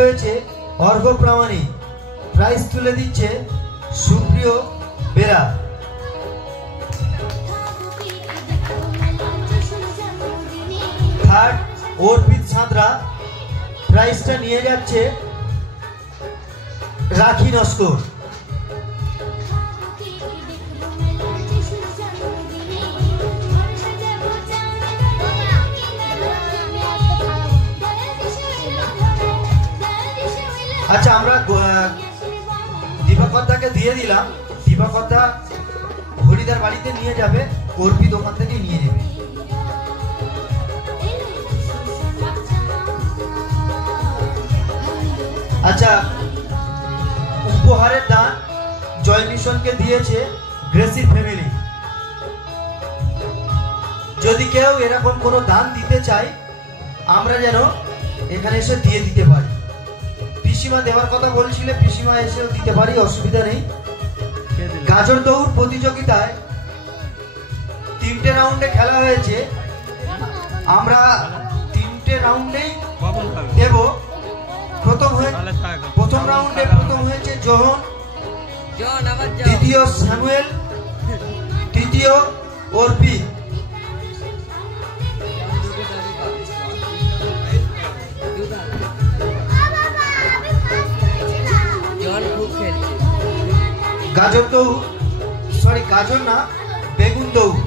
হয়েছে অর্ঘ্য প্রামাণিক, প্রাইজ তুলে দিচ্ছে সুপ্রিয় বেরা। থার্ড অর্পিত সাঁতরা, প্রাইজটা নিয়ে যাচ্ছে রাখি নস্কর। আচ্ছা, আমরা দীপাকদাকে দিয়ে দিলাম, দীপাকদা হরিদার বাড়িতে নিয়ে যাবে, অর্পিত ওখান থেকে নিয়ে যাবে। আচ্ছা, উপহারের দান জয় মিশনকে দিয়েছে গ্রেসির ফ্যামিলি। যদি কেউ এরকম কোনো দান দিতে চায়, আমরা যেন এখানে এসে দিয়ে দিতে পারি। পিসিমা দেওয়ার কথা বলছিলে, পিসিমা এসেও দিতে পারি, অসুবিধা নেই। গাজর দৌড় প্রতিযোগিতায় 3টে রাউন্ডে খেলা হয়েছে, আমরা 3টে রাউন্ডেই দেব। প্রথম রাউন্ডে প্রথম হয়েছে জোহন, দ্বিতীয় স্যামুয়েল, তৃতীয় অর্পিত। গাজর দৌড়, সরি গাজর না, বেগুন দৌড়।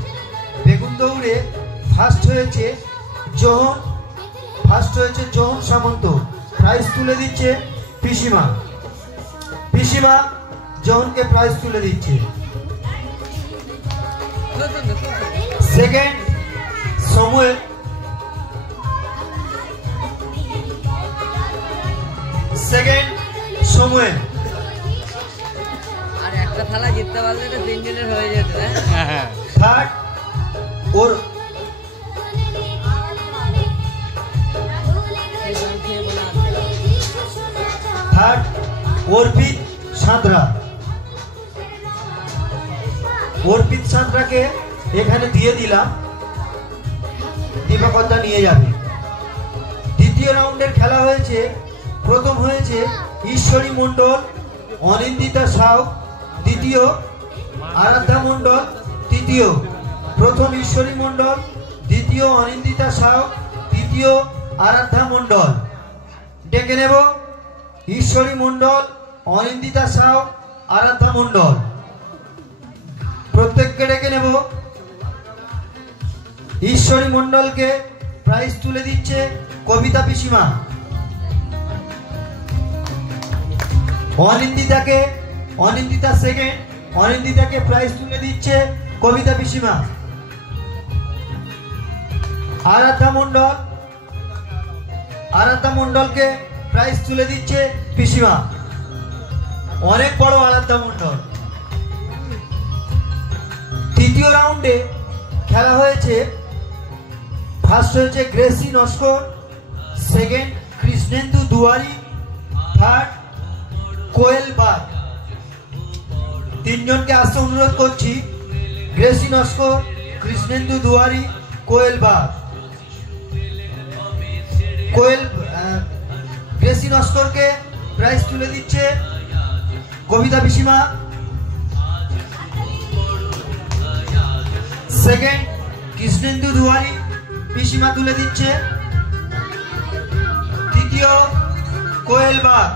বেগুন দৌড়ে ফার্স্ট হয়েছে জোহন সামন্ত, প্রাইজ তুলে দিচ্ছে পিসিমা। পিসিমা জোহনকে প্রাইজ তুলে দিচ্ছে। সেকেন্ড সমুয়েল, আর একটা থালা জিততে পারলে তো 3 জনের হয়ে যেত। থার্ড ওর অর্পিত সাঁতরা। অর্পিত সাঁতরাকে এখানে দিয়ে দিলাম, দীপাকদা নিয়ে যাবে। দ্বিতীয় রাউন্ডের খেলা হয়েছে, প্রথম হয়েছে ঈশ্বরী মণ্ডল, অনিন্দিতা সাউ, দ্বিতীয় আরাধ্যা মণ্ডল, তৃতীয়। প্রথম ঈশ্বরী মণ্ডল, দ্বিতীয় অনিন্দিতা সাউ, তৃতীয় আরাধ্যা মণ্ডল। ডেকে নেব ঈশ্বরী মণ্ডল, অনিন্দিতা সাউ, আরাধ্যা মণ্ডল, প্রত্যেককে ডেকে নেব। ঈশ্বরী মণ্ডলকে প্রাইজ তুলে দিচ্ছে কবিতা পিসিমা। অনিন্দিতা সেকেন্ড, অনিন্দিতাকে প্রাইজ তুলে দিচ্ছে কবিতা পিসিমা। আরাধ্যা মণ্ডলকে প্রাইজ তুলে দিচ্ছে পিসিমা। অনেক বড় আরাধ্যা মণ্ডল। তৃতীয় রাউন্ডে খেলা হয়েছে, ফার্স্ট হয়েছে গ্রেসি নস্কর, সেকেন্ড কৃষ্ণেন্দু দুয়ারি, থার্ড কোয়েল বাগ। 3 জনকে আসতে অনুরোধ করছি, গ্রেসি নস্কর, কৃষ্ণেন্দু দুয়ারি, কোয়েল বাগ। গ্রেসি নস্করকে প্রাইজ তুলে দিচ্ছে কবিতা পিসিমা। সেকেন্ড কৃষ্ণেন্দু দুয়ারি, পিসিমা তুলে দিচ্ছে। তৃতীয় কোয়েল বাগ।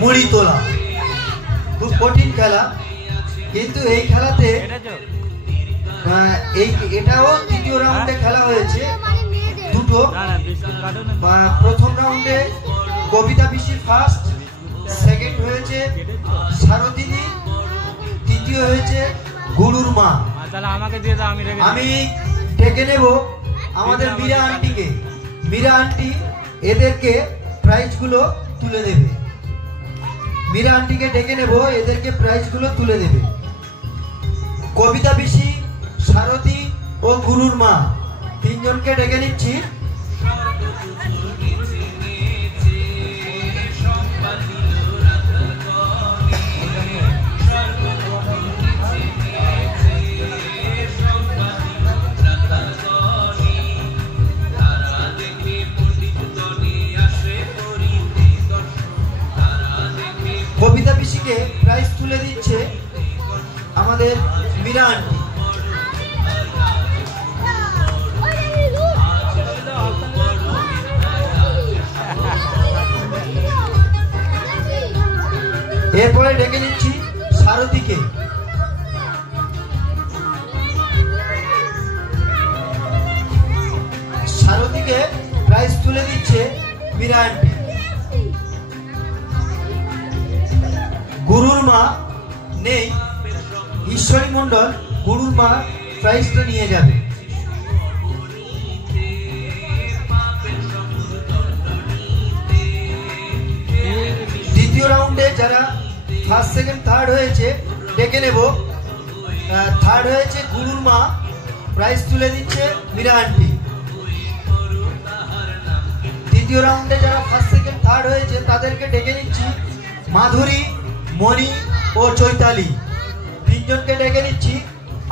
মুড়ি তোলা খুব কঠিন খেলা, কিন্তু এই খেলাতে এটাও তৃতীয় রাউন্ডে খেলা হয়েছে দুটো। প্রথম রাউন্ডে কবিতা পিসি ফার্স্ট, সেকেন্ড হয়েছে সারদিনী, তৃতীয় হয়েছে গুরুর মা। আমি ডেকে নেব আমাদের মীরা আন্টিকে। মীরা আন্টি এদেরকে প্রাইজগুলো তুলে দেবে। মীরা আন্টিকে ডেকে নেব, এদেরকে প্রাইজগুলো তুলে দেবে। কবিতা পিসি, সারথী ও গুরুর মা 3 জনকে ডেকে নিচ্ছি। এরপরে ডেকে নিচ্ছি সারথীকে। সারথীকে প্রাইজ তুলে দিচ্ছে মীরা আন্টি। গুরুর মা নেই, ঈশ্বরী মন্ডল গুরুর মা প্রাইজটা নিয়ে যাবে। দ্বিতীয় রাউন্ডে যারা ফার্স্ট সেকেন্ড থার্ড হয়েছে ডেকে নেব। থার্ড হয়েছে গুরুর মা, প্রাইজ তুলে দিচ্ছে মীরা আন্টি। দ্বিতীয় রাউন্ডে যারা ফার্স্ট সেকেন্ড থার্ড হয়েছে তাদেরকে ডেকে নিচ্ছি মাধুরী, মণি ও চৈতালি। তিনজনকে ডেকে নিচ্ছি,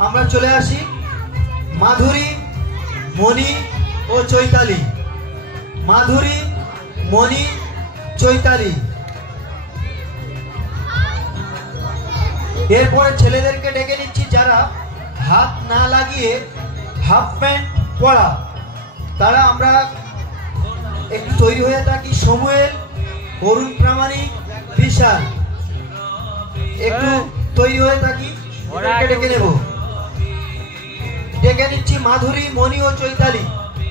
আমরা চলে আসি। মাধুরী, মণি ও চৈতালি। মাধুরী, মণি, চৈতালি। এরপরে ছেলেদেরকে ডেকে নিচ্ছি যারা হাত না লাগিয়ে হাফ প্যান্ট পরা, তারা আমরা একটু তৈরি হয়ে থাকি। সমুয়েল, অরুণ প্রামাণিক, বিশাল একটু তৈরি হয়ে থাকি, ডেকে নেব। ডেকে নিচ্ছি মাধুরী, মণি ও চৈতালি,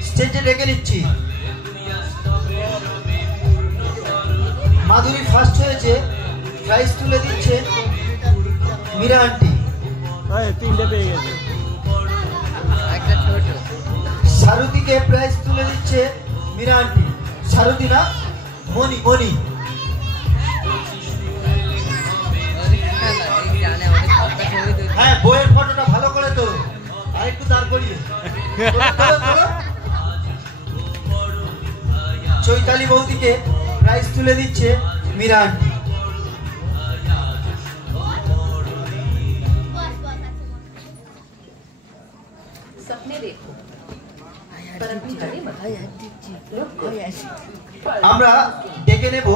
স্টেজে ডেকে নিচ্ছি। মাধুরী ফার্স্ট হয়েছে, প্রাইজ তুলে দিচ্ছে মীরা আন্টি। সারথীকে প্রাইজ তুলে দিচ্ছে মীরা আন্টি। সারথী না, মণি, মণি। হ্যাঁ, বইয়ের ফটোটা ভালো করে তো আর একটু দাঁড় করিয়ে। চৈতালি বৌদিকে প্রাইজ তুলে দিচ্ছে মীরা আন্টি। আমরা ডেকে নেব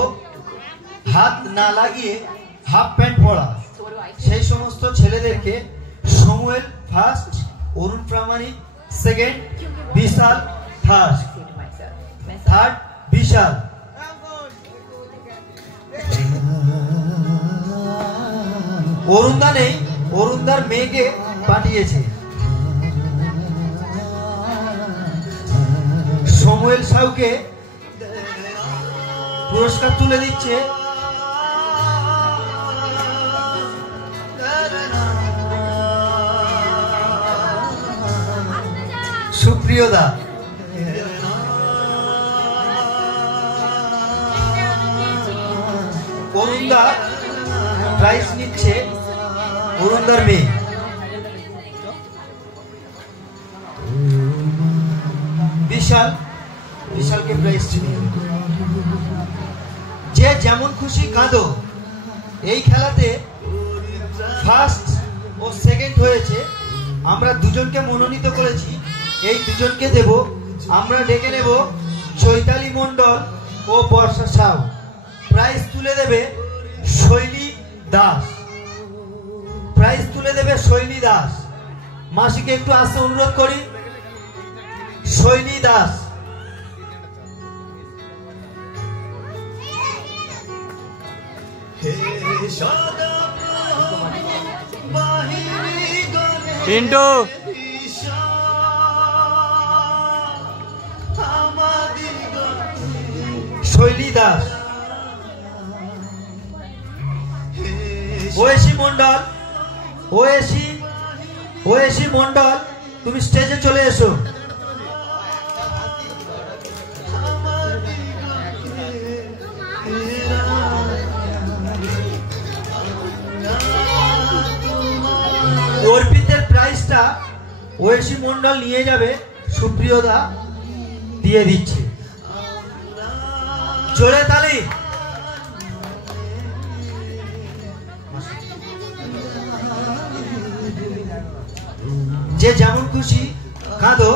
হাত না লাগিয়ে হাফ প্যান্ট পরা সেই সমস্ত ছেলেদেরকে। সমুয়েল ফার্স্ট, অরুণ প্রামাণিক সেকেন্ড, বিশাল থার্ড, বিশাল। অরুণদা নেই, অরুণদার মেয়েকে পাঠিয়েছে। সমুয়েল সাউকে পুরস্কার তুলে দিচ্ছে সুপ্রিয়দা। অরুণদা প্রাইজ নিচ্ছে, অরুণদার মেয়ে। বিশাল, বিশালকে প্রাইজ দিচ্ছে। যে যেমন খুশি কাঁদো, এই খেলাতে ফার্স্ট ও সেকেন্ড হয়েছে। আমরা দুজনকে মনোনীত করেছি, এই দুজনকে দেব। আমরা ডেকে নেব চৈতালি মন্ডল ও বর্ষা সাউ। প্রাইজ তুলে দেবে শৈলী দাস। প্রাইজ তুলে দেবে শৈলী দাস। মাসিকে একটু আসতে অনুরোধ করি। শৈলী দাস। পিন্টু, শৈলী দাস। ওয়েসি মন্ডল, ওয়েসি মন্ডল, তুমি স্টেজে চলে এসো। অর্পিতের প্রাইজটা ওয়েসি মন্ডল নিয়ে যাবে, সুপ্রিয়দা দিয়ে দিচ্ছে। জোরে তালি। যে যেমন খুশি কাঁদো।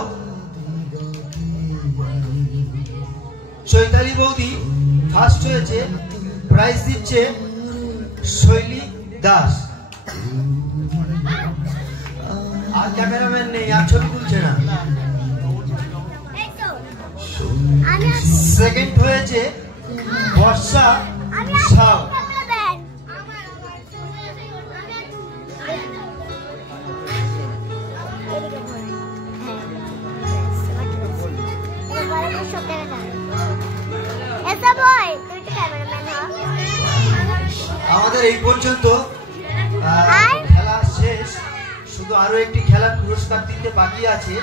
চৈতালি বৌদি ফার্স্ট হয়েছে, প্রাইজ দিচ্ছে শৈলী দাস। আর ক্যামেরাম্যান নেই, আর ছবি তুলছে না। সেকেন্ড হয়েছে বর্ষা সাউ। আমাদের এই পর্যন্ত খেলা শেষ, শুধু আরো একটি খেলার পুরস্কার দিতে বাকি আছে।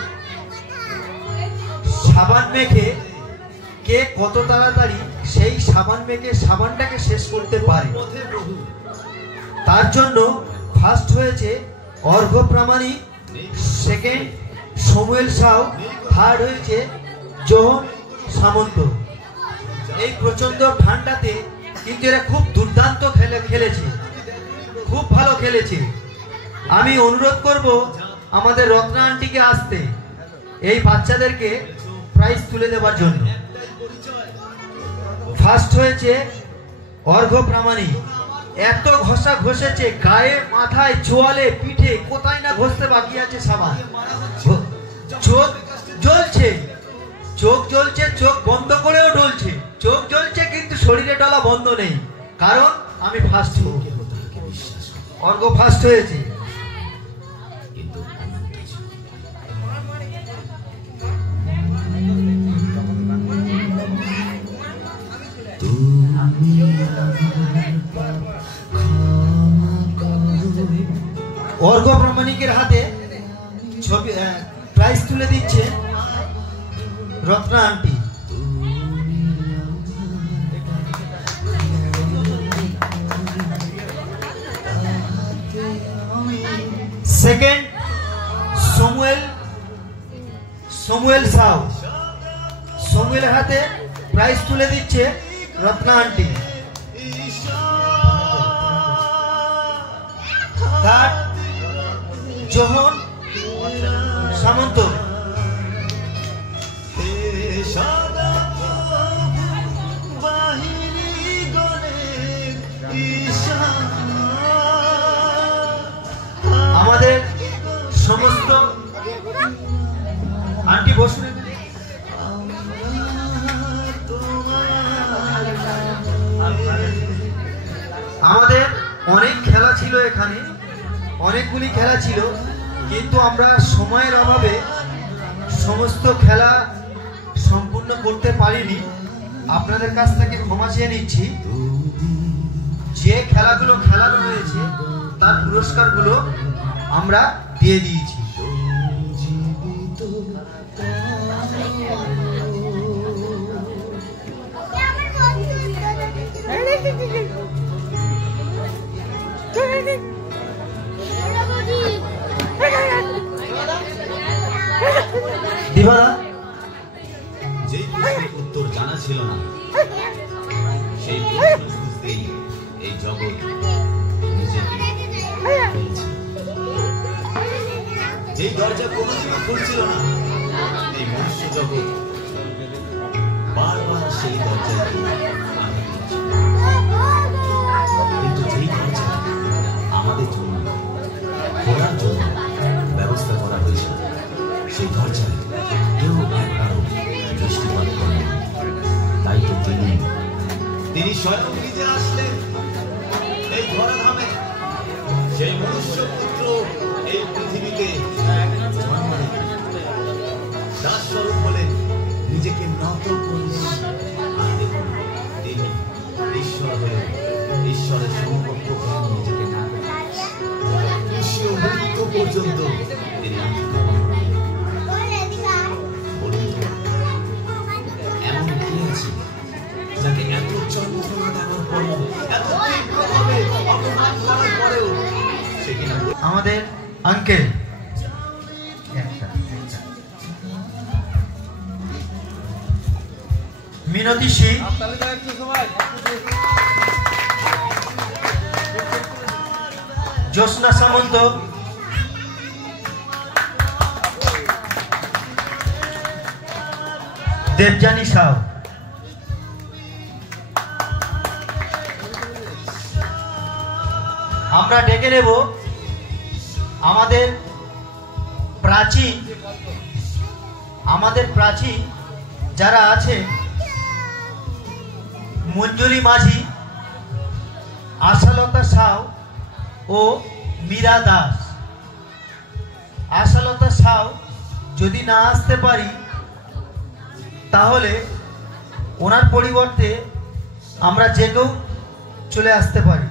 সাবান মেখে কে কত তাড়াতাড়ি সেই সাবান মেখে সাবানটাকে শেষ করতে পারে, তার জন্য ফার্স্ট হয়েছে অর্ঘ্য প্রামাণিক, সেকেন্ড সমুয়েল সাউ, থার্ড হয়েছে জোহন সামন্ত। এই প্রচন্ড ঠান্ডাতে কিন্তু এরা খুব দুর্দান্ত খেলেছে, খুব ভালো খেলেছে। আমি অনুরোধ করব আমাদের রত্না আন্টিকে আসতে এই বাচ্চাদেরকে প্রাইজ তুলে দেওয়ার জন্য। ফার্স্ট হয়েছে অর্ঘ্য প্রামাণিক, এত ঘষা ঘষেছে গায়ে, মাথায়, চোয়ালে, পিঠে, কোথায় না ঘষতে বাকি আছে সাবান। চোখ জ্বলছে, চোখ জ্বলছে, চোখ বন্ধ করেও ঢলছে, চোখ জ্বলছে কিন্তু শরীরে ডলা বন্ধ নেই, কারণ আমি ফার্স্ট হব। অর্ঘ্য ফার্স্ট হয়েছে। অর্ঘ্য প্রামাণিকের হাতে ছবি প্রাইজ তুলে দিচ্ছে রত্না আন্টি। সেকেন্ড সমুয়েল সাউ, সমুয়েলের হাতে প্রাইজ তুলে দিচ্ছে রত্না আন্টি। থার্ড জোহন সামন্ত। আমাদের সমস্ত আন্টি বসুন। আমাদের অনেক খেলা ছিল, এখানে অনেকগুলি খেলা ছিল, কিন্তু আমরা সময়ের অভাবে সমস্ত খেলা সম্পূর্ণ করতে পারিনি। আপনাদের কাছ থেকে ক্ষমা চেয়ে নিচ্ছি। যে খেলাগুলো খেলানো হয়েছে তার পুরস্কারগুলো আমরা দিয়ে দিয়েছি। দিবা যেই প্রশ্নের উত্তর জানা ছিল না, সেই প্রশ্ন বুঝতেই এই জগৎ নিজেকে পেয়েছে। যেই দরজা কোনোদিনও খুলছিল না, এই মনুষ্য জগৎ বারবার সেই দরজায় কিন্তু যেই দরজা আমাদের জন্য খোলার জন্য ব্যবস্থা করা হয়েছিল, সেই দরজায় কেউ একবারও দৃষ্টিপাত করেন। তাই তো তিনি স্বয়ং নিজে আসলেন এই ধরাধামে, সেই মনুষ্য পুত্র এই পৃথিবীতে দাস স্বরূপ বলে নিজেকে নত করলেন। আর দেখুন, তিনি ঈশ্বর হয়ে ঈশ্বরের সমকক্ষ হয়ে নিজেকে না মৃত্যু পর্যন্ত তিনি এমন কি আছে যাকে এত যন্ত্রণা দেওয়ার পরেও, এত তীব্রভাবে অপমান করার পরেও সে কিনা আমাদের আঙ্কেল মিনতি সিং, জ্যোৎস্না সামন্ত, দেবযানী সাউ। আমরা ডেকে নেব আমাদের প্রাচীন যারা আছে, মঞ্জুলি মাঝি, আশালতা সাউ ও মীরা দাস। আশালতা সাউ যদি না আসতে পারি তাহলে ওনার পরিবর্তে আমরা যে কেউ চলে আসতে পারি।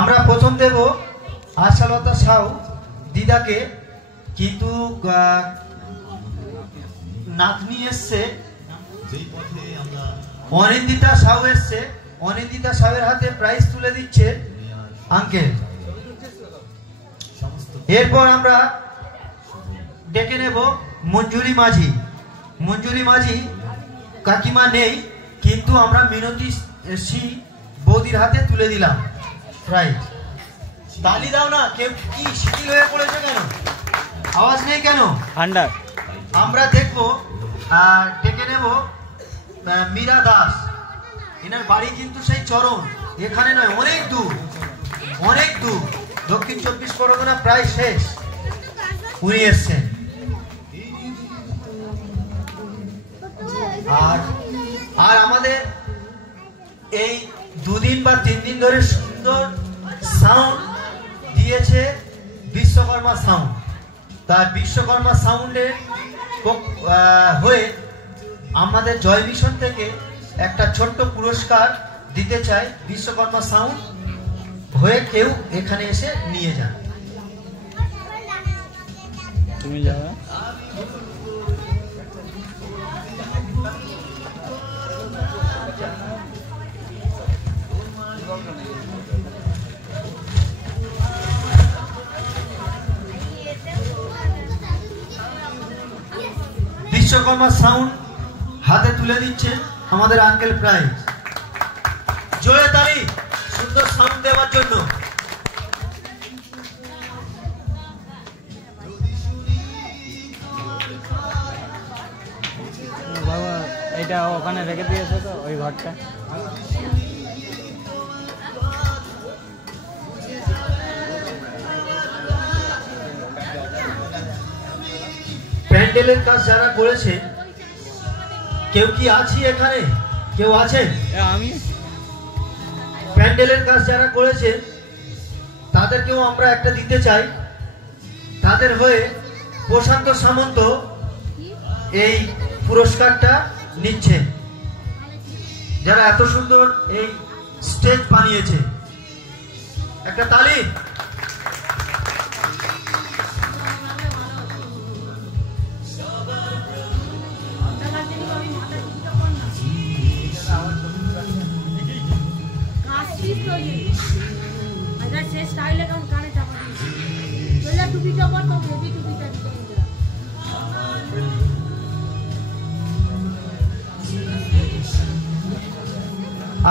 আমরা প্রথম দেব আশালতা সাউ দিদাকে, কিন্তু নাতনি এসছে অনিন্দিতা সাউ এসছে। অনিন্দিতা সাউয়ের হাতে প্রাইজ তুলে দিচ্ছে আঙ্কেল। এরপর আমরা ডেকে নেব মঞ্জুরি মাঝি। মঞ্জুরি মাঝি কাকিমা নেই, কিন্তু আমরা মিনতি বৌদির হাতে তুলে দিলাম প্রাইজ। তালি দাও না, কেউ কি শিথিল হয়ে পড়েছে কেন? আওয়াজ নেই কেন? ঠান্ডা। আমরা দেখবো ডেকে নেব মীরা দাস। এনার বাড়ি কিন্তু সেই চরণ, এখানে নয়, অনেক দূর, অনেক দূর, দক্ষিণ 24 পরগনা প্রায় শেষ। উনি এসছেন। আর আমাদের এই 2 দিন বা 3 দিন ধরে সুন্দর সাউন্ড দিয়েছে বিশ্বকর্মা সাউন্ড। তার বিশ্বকর্মা সাউন্ডের হয়ে আমাদের জয় মিশন থেকে একটা ছোট্ট পুরস্কার দিতে চাই। বিশ্বকর্মা সাউন্ড হয়ে কেউ এখানে এসে নিয়ে যান। তুমি যাও। বিশ্বকর্মা সাউন্ড হাতে তুলে দিচ্ছে আমাদের আঙ্কেল প্রাইজ। জোরে তালি সুন্দর সাউন্ড দেওয়ার জন্য। বাবা এটা ওখানে রেখে দিয়েছে তো ওই ঘরটা। প্যান্ডেলের কাজ যারা করেছে, কেউ কি আছি এখানে? কেউ আছেন? আমি প্যান্ডেলের কাজ যারা করেছে তাদেরকেও আমরা একটা দিতে চাই। তাদের হয়ে প্রশান্ত সামন্ত এই পুরস্কারটা নিচ্ছেন, যারা এত সুন্দর এই স্টেজ বানিয়েছে। একটা তালি।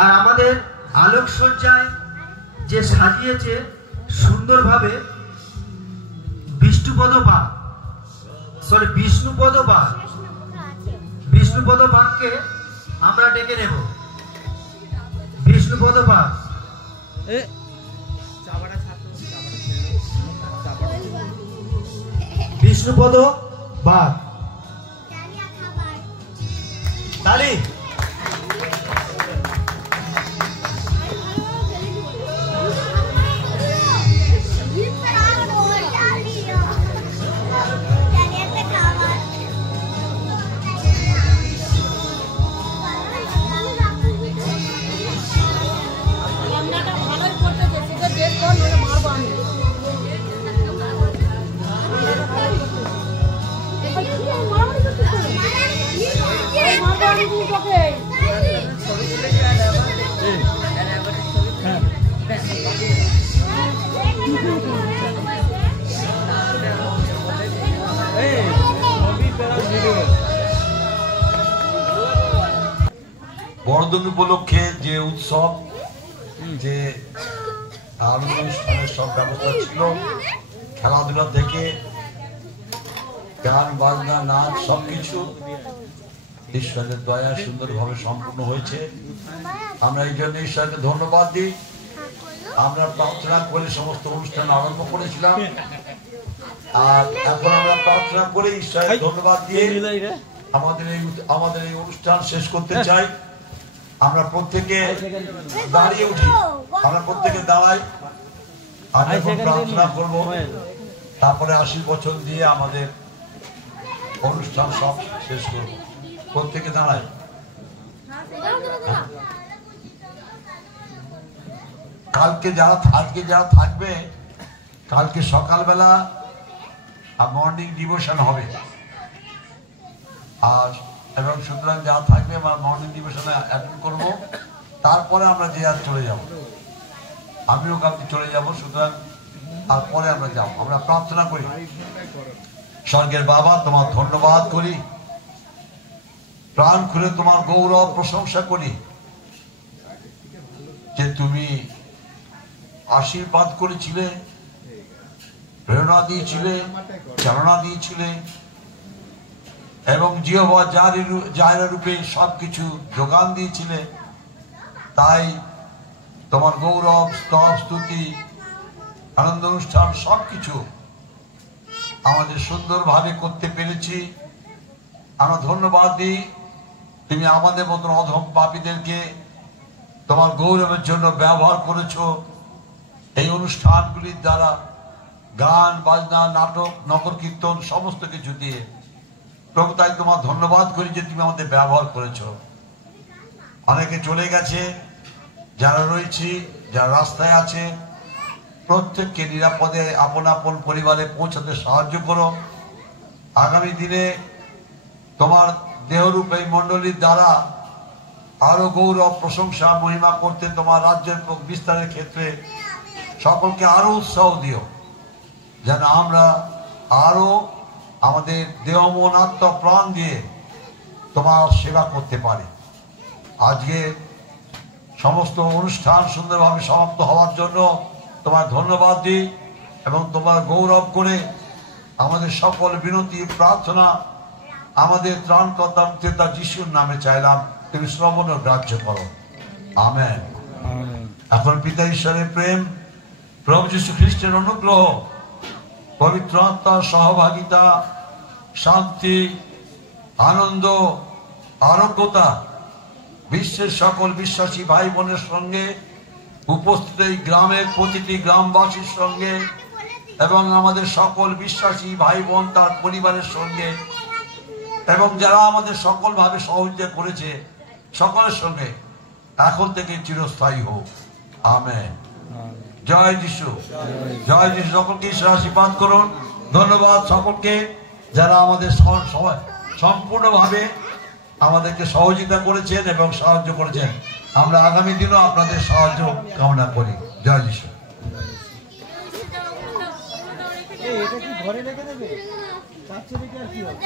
আর আমাদের আলোকসজ্জায় যে সাজিয়েছে সুন্দরভাবে বিষ্ণুপদ বাগকে আমরা ডেকে নেব। বিষ্ণুপদ বাগ, বিষ্ণুপদ বাগ, তালি। বড়দিন উপলক্ষে যে উৎসব, যে আনন্দ অনুষ্ঠানের সব ব্যবস্থা ছিল, খেলাধুলা থেকে গান বাজনা নাচ সবকিছু ঈশ্বরের দয়া সুন্দরভাবে সম্পূর্ণ হয়েছে। আমরা এই জন্য ঈশ্বরকে ধন্যবাদ দিই আমরা প্রার্থনা করে সমস্ত অনুষ্ঠান আরম্ভ করেছিলাম, আর এখন আমরা প্রার্থনা করে ঈশ্বরের ধন্যবাদ দিয়ে আমাদের এই অনুষ্ঠান শেষ করতে চাই। আমরা প্রত্যেকে দাঁড়িয়ে উঠি, আমরা প্রত্যেকে দাঁড়াই, আমরা এখন প্রার্থনা করব, তারপরে আশীর্বচন দিয়ে আমাদের অনুষ্ঠান সব শেষ করব। প্রত্যেকে দাঁড়াই। আজকে যারা থাকবে, কালকে সকালবেলা মর্নিং ডিভোশন হবে, আর এবং সুতরাং যারা থাকবে আমরা মর্নিং ডিভোশনে অ্যাটেন্ড করব, তারপরে আমরা যে আর চলে যাব, আমিও কালকে চলে যাব, সুতরাং তারপরে আমরা যাব। আমরা প্রার্থনা করি। স্বর্গের বাবা, তোমার ধন্যবাদ করি, প্রাণ খুলে তোমার গৌরব প্রশংসা করি যে তুমি আশীর্বাদ করেছিলে, প্রেরণা দিয়েছিলে, চালনা দিয়েছিলে, এবং জিহ্বা জায়রা রূপে সবকিছু যোগান দিয়েছিলে। তাই তোমার গৌরব, স্তব, স্তুতি, আনন্দ অনুষ্ঠান সবকিছু আমাদের সুন্দরভাবে করতে পেরেছি। আমরা ধন্যবাদ দিই, তুমি আমাদের মতন অধম পাপীদেরকে তোমার গৌরবের জন্য ব্যবহার করেছো এই অনুষ্ঠানগুলির দ্বারা, গান বাজনা, নাটক, নগর কীর্তন সমস্ত কিছু দিয়ে। প্রভু, তাই তোমার ধন্যবাদ করি যে তুমি আমাদের ব্যবহার করেছো। অনেকে চলে গেছে, যারা রয়েছে, যারা রাস্তায় আছে, প্রত্যেককে নিরাপদে আপন আপন পরিবারে পৌঁছাতে সাহায্য করো। আগামী দিনে তোমার দেহরূপ এই মণ্ডলীর দ্বারা আরো গৌরব, প্রশংসা, মহিমা করতে তোমার রাজ্যের বিস্তারের ক্ষেত্রে সকলকে আরো উৎসাহ দিও, যেন আমরা আরো আমাদের দেহ, মন, আত্মা, প্রাণ দিয়ে তোমার সেবা করতে পারি। আজকে সমস্ত অনুষ্ঠান সুন্দরভাবে সমাপ্ত হওয়ার জন্য তোমার ধন্যবাদ দিই, এবং তোমার গৌরব করে আমাদের সকল বিনতি, প্রার্থনা আমাদের ত্রাণকর্তা ক্রেতা যিশুর নামে চাইলাম, তুমি শ্রবণ ও গ্রাহ্য করো। আমেন। এখন পিতা ঈশ্বরের প্রেম, প্রভু যীশু খ্রিস্টের অনুগ্রহ, পবিত্র আত্মার সহভাগিতা, শান্তি, আনন্দ, আরোগ্যতা বিশ্বের সকল বিশ্বাসী ভাই বোনের সঙ্গে, উপস্থিত এই গ্রামের প্রতিটি গ্রামবাসীর সঙ্গে, এবং আমাদের সকল বিশ্বাসী ভাই বোন তার পরিবারের সঙ্গে, এবং যারা আমাদের সকল ভাবে সহযোগিতা করেছে সকলের সঙ্গে এখন থেকে চিরস্থায়ী হোক। আমেন। জয় যিশু, জয় যিশু। সকলকে ঈশ্বর আশীর্বাদ করুন। ধন্যবাদ সকলকে যারা আমাদের সম্পূর্ণভাবে আমাদেরকে সহযোগিতা করেছেন এবং সাহায্য করেছেন। আমরা আগামী দিনও আপনাদের সাহায্য কামনা করি। জয় যিশু। এটা কি ঘরে রেখে দেবে? বাচ্চা রেখে আর কি হবে?